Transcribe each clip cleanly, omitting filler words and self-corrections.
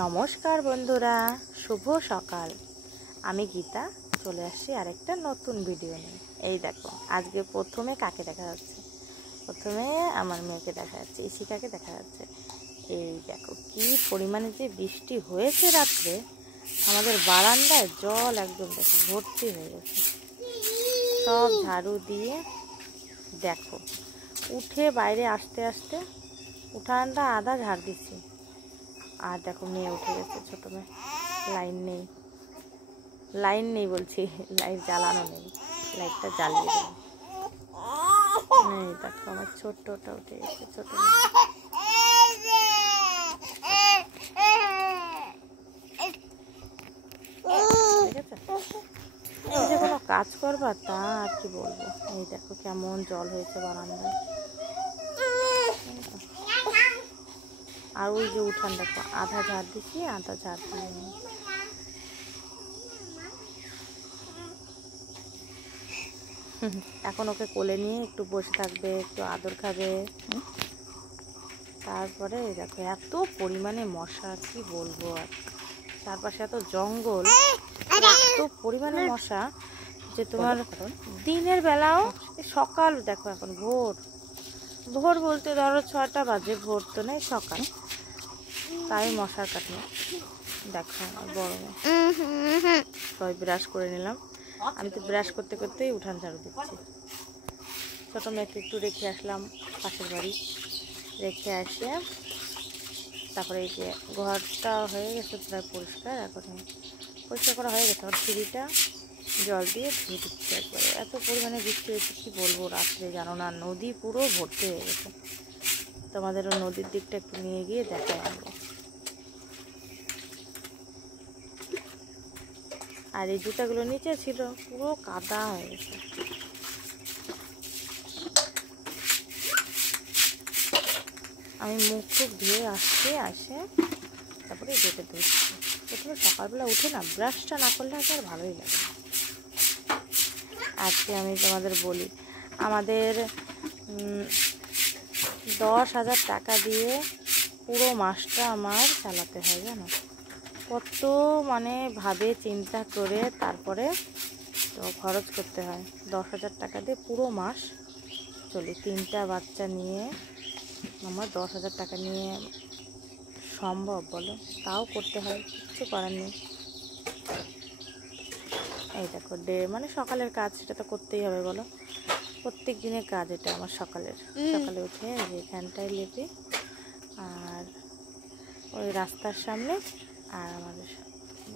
নমস্কার বন্ধুরা, শুভ সকাল। আমি গীতা চলে আসছি আরেকটা নতুন ভিডিও নিয়ে। এই দেখো, আজকে প্রথমে কাকে দেখা যাচ্ছে? প্রথমে আমার মেয়েকে দেখা যাচ্ছে, ইশিকাকে দেখা যাচ্ছে। এই দেখো কি পরিমাণে যে বৃষ্টি হয়েছে রাত্রে, আমাদের বারান্দায় জল একদম দেখো ভর্তি হয়ে গেছে। সব ঝাড়ু দিয়ে দেখো উঠে বাইরে আসতে আসতে উঠানটা আধা ঝাড় দিচ্ছি। আর দেখো মেয়ে উঠে গেছে, ছোটো মেয়ে। লাইন নেই বলছি, লাইট জ্বালানো নেই, লাইটটা জ্বালিয়ে দেবো। এই দেখো আমার ছোট্টটা উঠে গেছে, ছোট মেয়ে। এই যে কোনো কাজ করবা তা আর কি বলবো। এই দেখো কেমন জল হয়েছে বারান্দায়। আর ওই যে উঠান দেখো আধা ঝাড় দিচ্ছি, আধা ঝাড় দিয়ে এখন ওকে কোলে নিয়ে একটু বসে থাকবে, একটু আদর খাবে। তারপরে দেখো এত পরিমাণে মশা, কি বলবো। আর চারপাশে এত জঙ্গল, এত পরিমাণে মশা যে তোমার দিনের বেলাও সকাল দেখো, এখন ভোর বলতে ধরো 6টা বাজে, ভোর তো নেই, সকাল, তাই মশার কাটনা। দেখো গরমে সবাই ব্রাশ করে নিলাম। আমি তো ব্রাশ করতে করতেই উঠান ঝাড়ু দিচ্ছি। ছোটো মেয়েকে একটু রেখে আসলাম পাশের বাড়ি, রেখে আসে তারপরে এই যে ঘরটা হয়ে গেছে প্রায় পরিষ্কার। এখন পরিষ্কার করা হয়ে গেছে, আমার সিঁড়িটা জল দিয়ে ধুয়ে দিচ্ছে একবারে। এত পরিমাণে বৃষ্টি হয়েছে কি বলবো। রাত্রে জানো না, নদী পুরো ভর্তি হয়ে গেছে। তোমাদেরও নদীর দিকটা একটু নিয়ে গিয়ে দেখাই আনবো। আর এই জুতাগুলো নিচে ছিল, পুরো কাদা হয়ে গেছে। আমি মুখ টুক ধুয়ে আসে তারপরে যেতে ধুচ্ছি। প্রথমে সকালবেলা উঠে না ব্রাশটা না করলে আর ভালোই লাগে না। আজকে আমি তোমাদের বলি, আমাদের 10,000 টাকা দিয়ে পুরো মাসটা আমার চালাতে হয়, জানো। কত ভাবে চিন্তা করে তারপরে তো খরচ করতে হয়। 10,000 টাকা দিয়ে পুরো মাস চলি। 3টা বাচ্চা নিয়ে আমার 10,000 টাকা নিয়ে সম্ভব বলো? তাও করতে হয়, কিচ্ছু করার নেই। এই দেখো সকালের কাজ, সেটা তো করতেই হবে বলো। প্রত্যেক দিনের কাজ এটা আমার সকালে উঠে যে এখানটায় লেপে, আর ওই রাস্তার সামনে আর আমাদের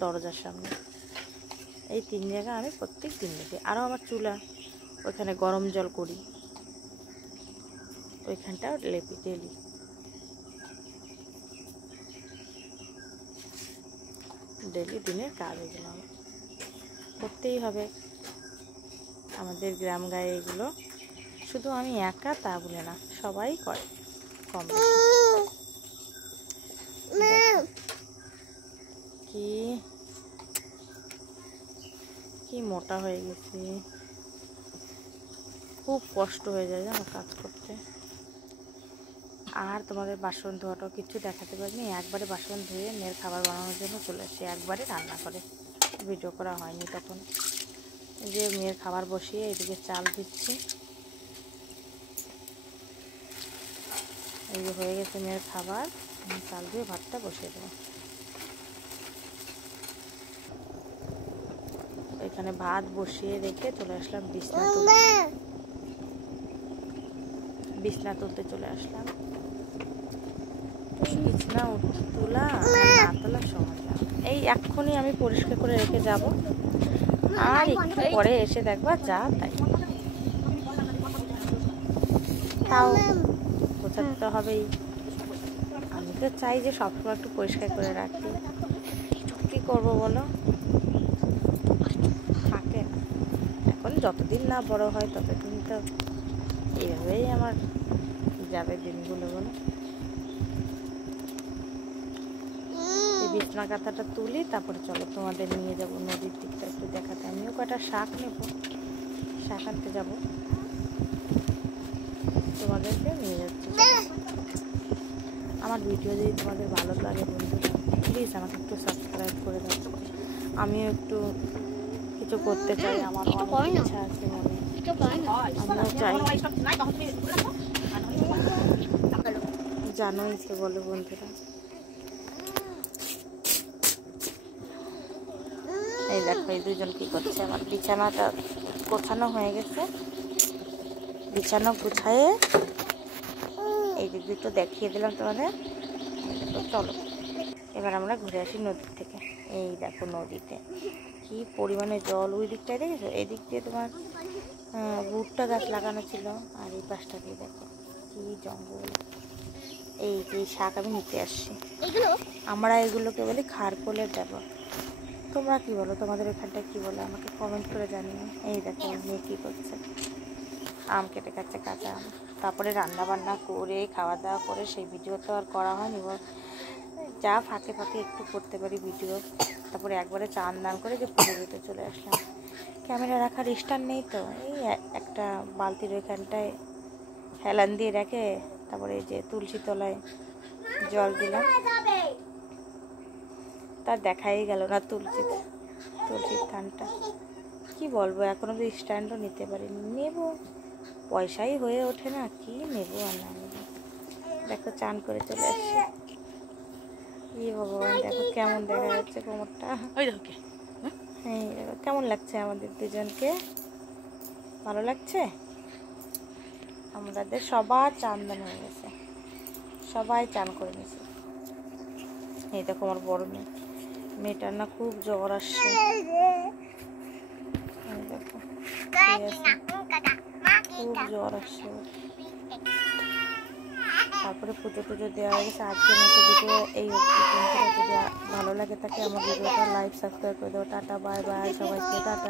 দরজার সামনে, এই 3 জায়গা আমি প্রত্যেক দিন লেপি। আরও আমার চুলা, ওইখানে গরম জল করি, ওইখানটাও লেপি ডেলি। দিনের কাজ এগুলো আমার করতেই হবে। আমাদের গ্রাম গায়ে এগুলো শুধু আমি একা তা বলে না, সবাই করে কম বেশি। কি মোটা হয়ে গেছি, খুব কষ্ট হয়ে যায় জানো কাজ করতে। আর তোমাদের বাসন ধোয়াটাও কিছু দেখাতে পারিনি। একবারে বাসন ধুয়ে মেয়ের খাবার বানানোর জন্য চলে আসি, একবারে রান্না করে, ভিডিও করা হয়নি তখন। এই যে মেয়ের খাবার বসিয়ে এদিকে চাল দিচ্ছি। এই যে হয়ে গেছে মেয়ের খাবার, চাল দিয়ে ভাতটা বসিয়ে দেবো। এখানে ভাত বসিয়ে রেখে চলে আসলাম বিছনা তুলতে চলে আসলাম। বিছনা তোলা না তোলার সময় না, এই এক্ষুনি আমি পরিষ্কার করে রেখে যাব, আর একটু পরে এসে দেখবা যা তাই। তাও গোছাতে তো হবেই। আমি তো চাই যে সবসময় একটু পরিষ্কার করে রাখি, কি করবো বলো, থাকে না। এখন যতদিন না বড় হয় ততদিন তো এইভাবেই আমার যাবে দিনগুলো বলো। এই বিছনা কাঁথাটা তুলি, তারপরে চলো তোমাদের নিয়ে যাব নদীর দিকটা একটু দেখাতে। আমিও কটা শাক নেব, শাক আনতে যাবো, তোমাদেরকে নিয়ে যাচ্ছি। আমার ভিডিও যদি তোমাদের ভালো লাগে বন্ধুরা, প্লিজ প্লিজ আমাকে একটু সাবস্ক্রাইব করে দাও। আমিও একটু কিছু করতে চাই, আমার অনেক ইচ্ছা আছে মনে, আমিও চাই। জানোই তো, বলো বন্ধুরা। এই দেখো এই দুজন কি করছে। আমার বিছানাটা গোছানো হয়ে গেছে, বিছানা গুছায়ে এই দিক দুটো দেখিয়ে দিলাম তোমাদের। তো চলো এবার আমরা ঘুরে আসি নদীর থেকে। এই দেখো নদীতে কি পরিমাণে জল, ওই দিকটায় দেখেছো? এই দিক দিয়ে তোমার ভুট্টা গাছ লাগানো ছিল, আর এই পাশটা দিয়ে দেখো কি জঙ্গল। এই যে শাক আমি নিতে আসছি, আমরা এগুলোকে বলি খারকোলের ডাবা। তোমরা কি বলো? তোমাদের এখানটায় কি বলে আমাকে কমেন্ট করে জানিও। এই দেখো মেয়ে কী করছে, আম কেটে খাচ্ছে, কাঁচা আম। তারপরে রান্না বান্না করে খাওয়া দাওয়া করে সেই ভিডিও তো আর করা হয়নি, যা ফাঁকে ফাঁকে একটু করতে পারি ভিডিও। তারপরে একবারে চান দান করে যে পুজো দিতে চলে আসলাম। ক্যামেরা রাখার স্ট্যান্ড নেই তো, এই একটা বালতির ওইখানটায় হেলান দিয়ে রেখে তারপরে এই যে তুলসী তলায় জল দিলাম, তার দেখাই গেল না তুলসীর থানটা। কি বলবো, এখনো তো স্ট্যান্ডও নিতে পারিনি, নেব পয়সাই হয়ে ওঠে না, কি নেব আর না নেব। দেখো চান করে চলে আসছি। এই ভগবান, দেখো কেমন দেখা যাচ্ছে কোমরটা। হ্যাঁ দেখো কেমন লাগছে আমাদের দুজনকে, ভালো লাগছে? আমাদের সবার চান দান হয়ে গেছে, সবাই চান করে নিয়েছে। এই দেখো আমার বড় মেয়েটার না খুব জ্বর আসছে, দেখো খুব জ্বর আসছে। তারপরে পুজো টুজো দেওয়া হয়ে গেছে। আজকের মতো ভিডিও এই অবধি। যদি ভালো লাগে থাকে আমার ভিডিওটা লাইক সাবস্ক্রাইব করে দেবো। টাটা বাই বাই সবাইকে, টাটা।